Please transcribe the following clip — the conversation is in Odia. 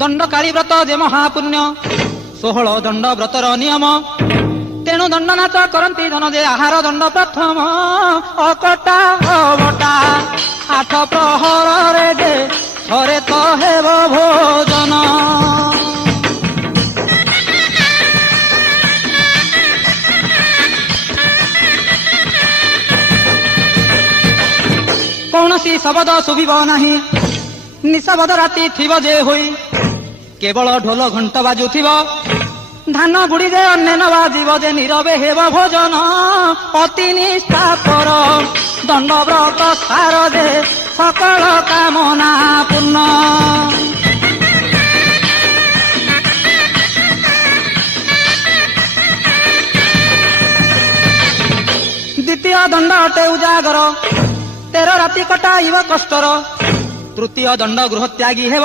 ଦଣ୍ଡକାଳୀ ବ୍ରତ ଯେ ମହାପୁଣ୍ୟ 16 ଦଣ୍ଡ ବ୍ରତର ନିୟମ ତେଣୁ ଦଣ୍ଡ ନାଚ କରନ୍ତି ଜନ ଯେ ଆହାର ଦଣ୍ଡ ପ୍ରଥମ ଅକଟା ଅବଟା 8 ପ୍ରହରରେ ଯେ ଥରେ ତ ହେବ ଭୋଜନ। କୌଣସି ଶବଦ ଶୁଭିବ ନାହିଁ ନିଶବଦ ରାତି ଥିବ ଯେ ହୋଇ କେବଳ ଢୋଲ ଘଣ୍ଟ ବାଜୁଥିବ ଧାନ ଗୁଡ଼ି ଯେ ଅନ୍ୟାନ ବାଜିବ ଯେ ନୀରବେ ହେବ ଭୋଜନ ଅତି ନିଷ୍ଠାପର ଦଣ୍ଡ ବ୍ରତ ସାର ଯେ ସକଳ କାମନା ପୂର୍ଣ୍ଣ। ଦ୍ୱିତୀୟ ଦଣ୍ଡ ଅଟେ ଉଜାଗର 13 ରାତି କଟାଇବ କଷ୍ଟର ତୃତୀୟ ଦଣ୍ଡ ଗୃହ ତ୍ୟାଗୀ ହେବ